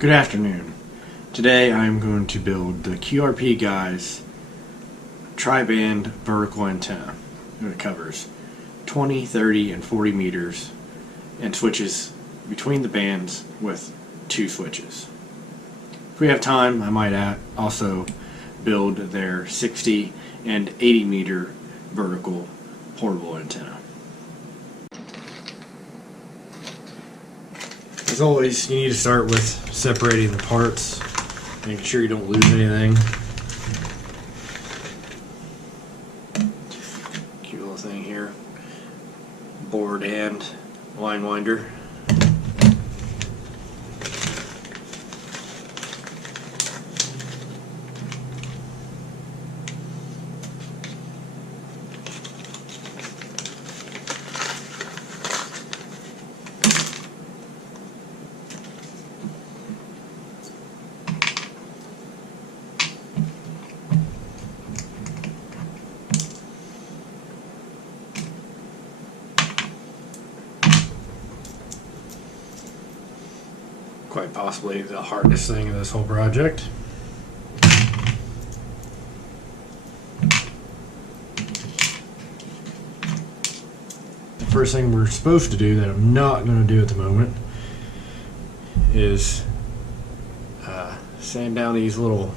Good afternoon. Today I'm going to build the QRPGuys Triband vertical antenna. It covers 20, 30, and 40 meters and switches between the bands with 2 switches. If we have time, I might also build their 60 and 80 meter vertical portable antenna. As always, you need to start with separating the parts, making sure you don't lose anything. Cute little thing here. Board and line winder. Quite possibly the hardest thing of this whole project. The first thing we're supposed to do that I'm not going to do at the moment is sand down these little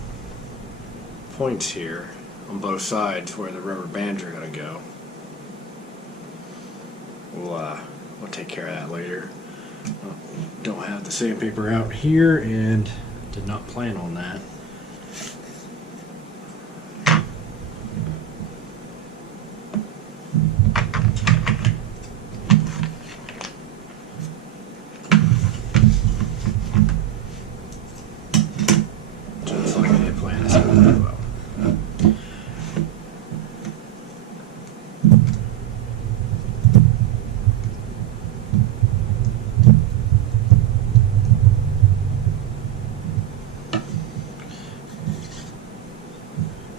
points here on both sides where the rubber bands are going to go. We'll take care of that later. Don't have the sandpaper out here and did not plan on that. Just like I did plan this one as well.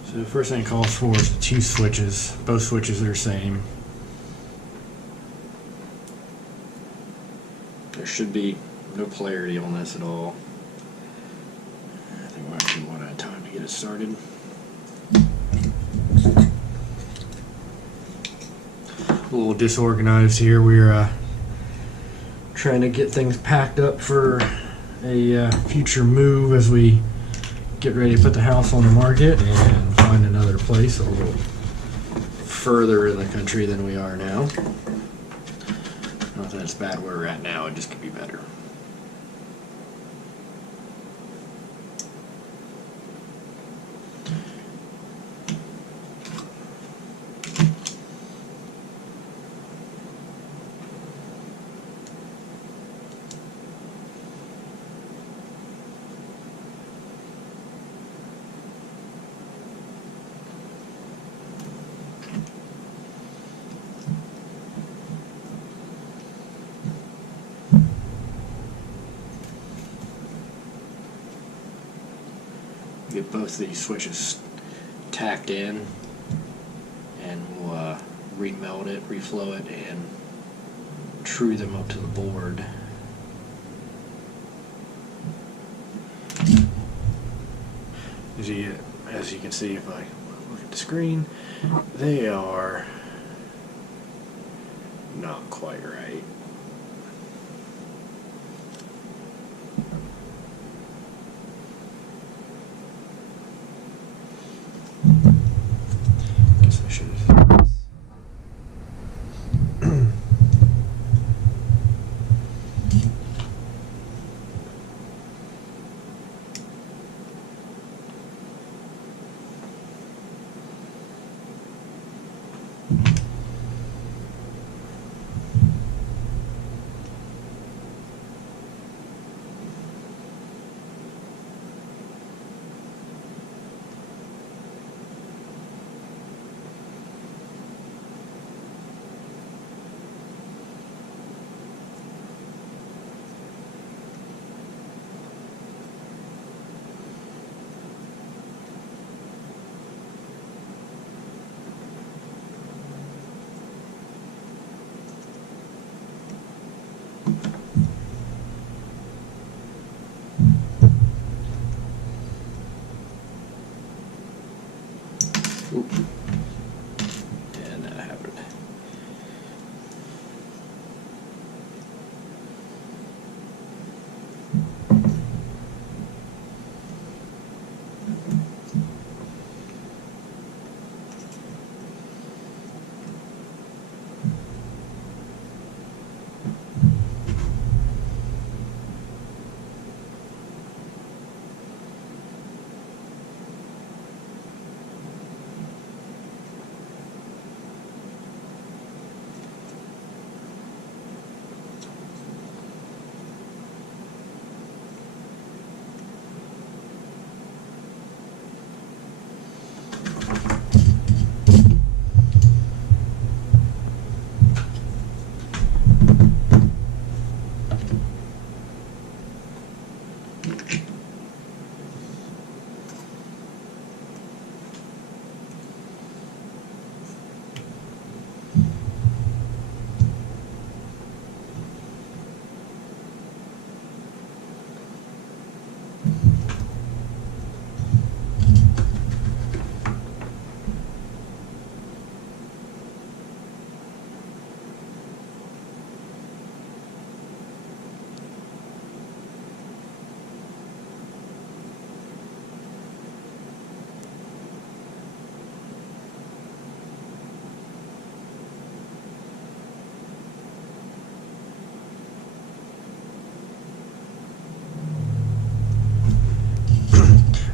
So the first thing it calls for is the 2 switches. Both switches are the same. There should be no polarity on this at all. I think we'll have to do one at a time to get it started. A little disorganized here. We're trying to get things packed up for a future move as we get ready to put the house on the market and find another place a little further in the country than we are now. Not that it's bad where we're at now, it just could be better. Get both of these switches tacked in, and we'll remelt it, reflow it, and true them up to the board. As you can see, if I look at the screen, they are not quite right. Guess I should have. Oop. And that happened.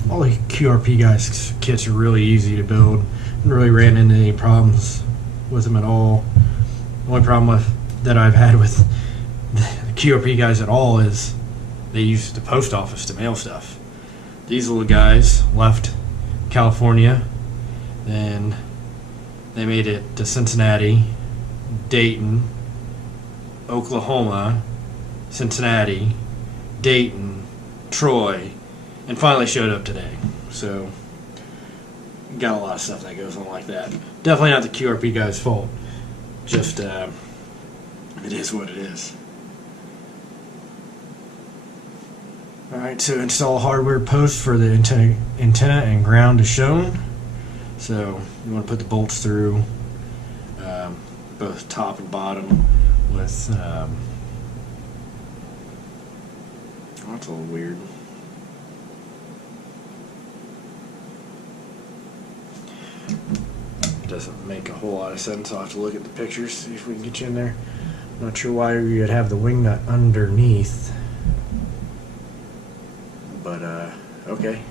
All the QRPGuys kits are really easy to build. Haven't really ran into any problems with them at all. The only problem that I've had with the QRPGuys at all is they use the post office to mail stuff. These little guys left California, then they made it to Cincinnati, Dayton, Oklahoma, Cincinnati, Dayton, Troy, and finally showed up today. So got a lot of stuff that goes on like that. Definitely not the QRPGuys' fault. Just it is what it is. Alright, so install hardware post for the antenna and ground is shown. So you want to put the bolts through both top and bottom with oh, that's a little weird. Doesn't make a whole lot of sense. I'll have to look at the pictures, see if we can get you in there. I'm not sure why you'd have the wing nut underneath, but okay.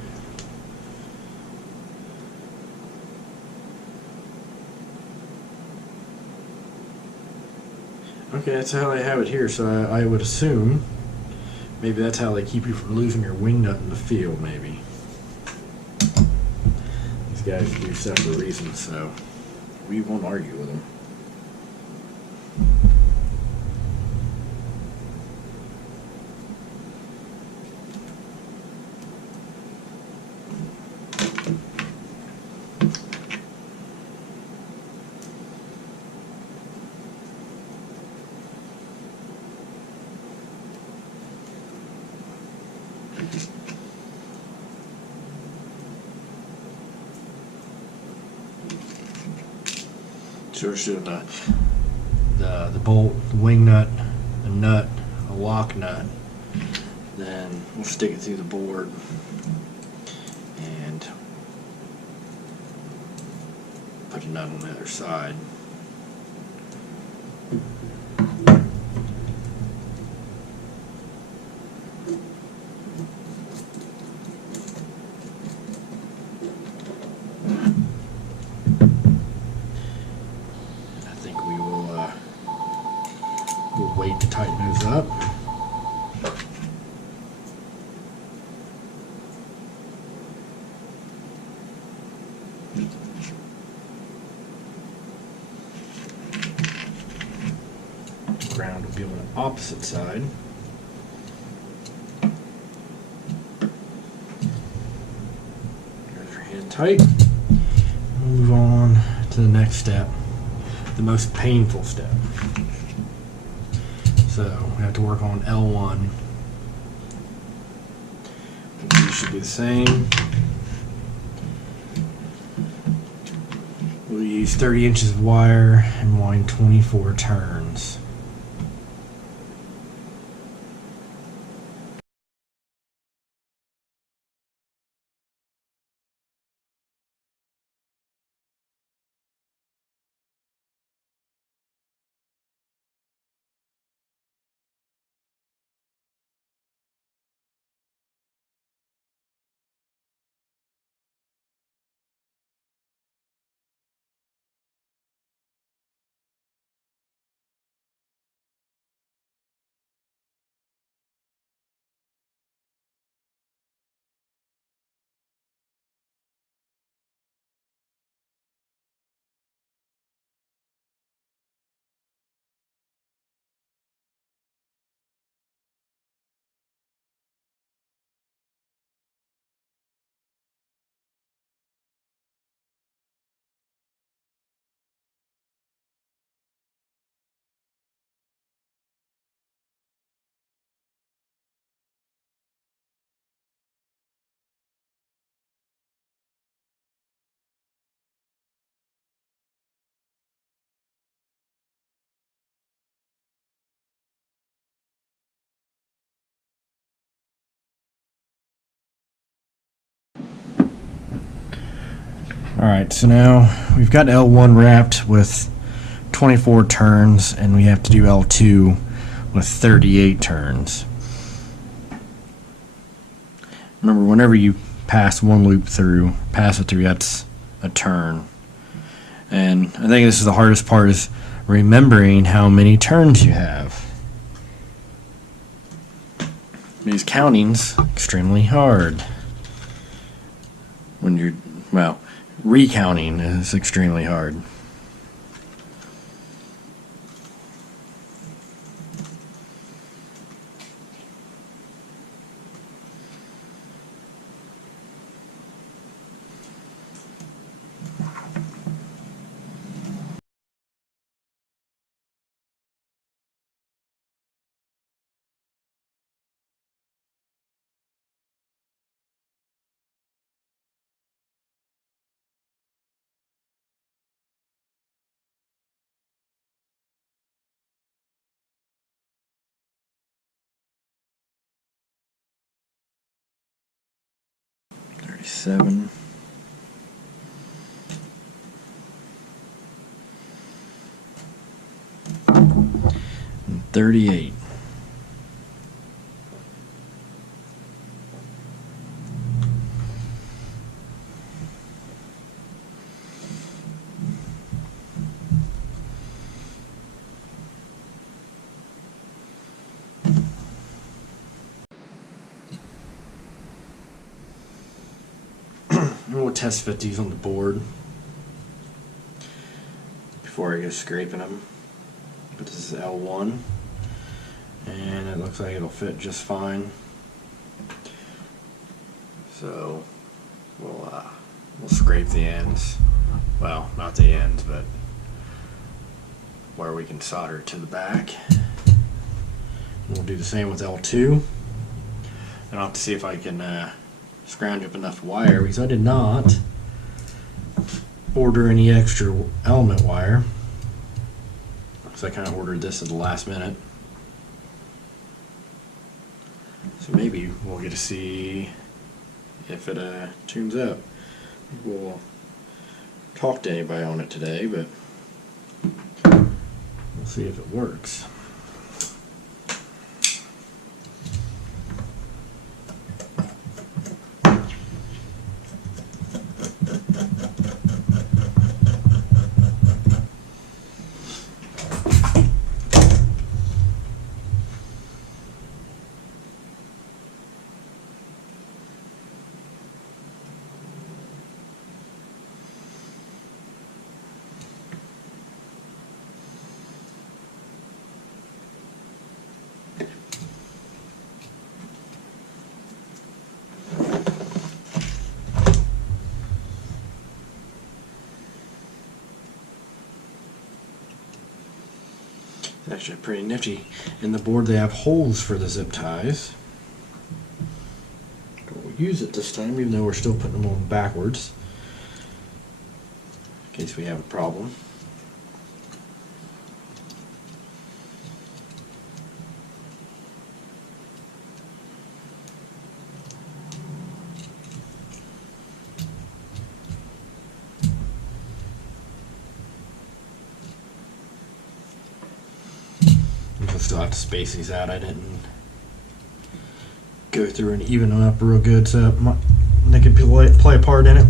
Okay, that's how they have it here, so I would assume maybe that's how they keep you from losing your wing nut in the field, maybe. These guys do stuff for reasons, so we won't argue with them. So we're just doing the bolt, the wing nut, a nut, a lock nut. Then we'll stick it through the board and put a nut on the other side. We'll wait to tighten those up. The ground will be on the opposite side. There's your hand tight. Move on to the next step, the most painful step. So we have to work on L1. These should be the same. We'll use 30 inches of wire and wind 24 turns. Alright, so now we've got L1 wrapped with 24 turns, and we have to do L2 with 38 turns. Remember, whenever you pass one loop through, pass it through, that's a turn. And I think this is the hardest part, is remembering how many turns you have. Because counting's extremely hard. When you're, well, recounting is extremely hard. Seven. And 38. We'll test fit these on the board before I go scraping them. But this is L1, and it looks like it'll fit just fine. So we'll scrape the ends. Well, not the ends, but where we can solder to the back. And we'll do the same with L2. And I'll have to see if I can scrounge up enough wire, because I did not order any extra element wire, because I kind of ordered this at the last minute. So maybe we'll get to see if it tunes up. We'll talk to anybody on it today, but we'll see if it works. Actually pretty nifty. In the board they have holes for the zip ties. We'll use it this time, even though we're still putting them on backwards. case we have a problem. We'll still have to space these out. I didn't go through and even them up real good so they could play a part in it.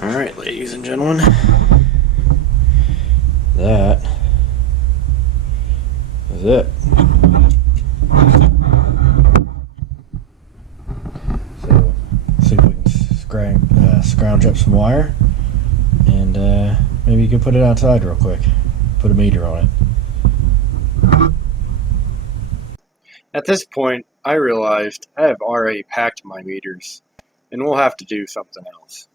Alright, ladies and gentlemen, that is it. So, see if we can scrounge up some wire, and maybe you can put it outside real quick. Put a meter on it. At this point, I realized I have already packed my meters, and we'll have to do something else.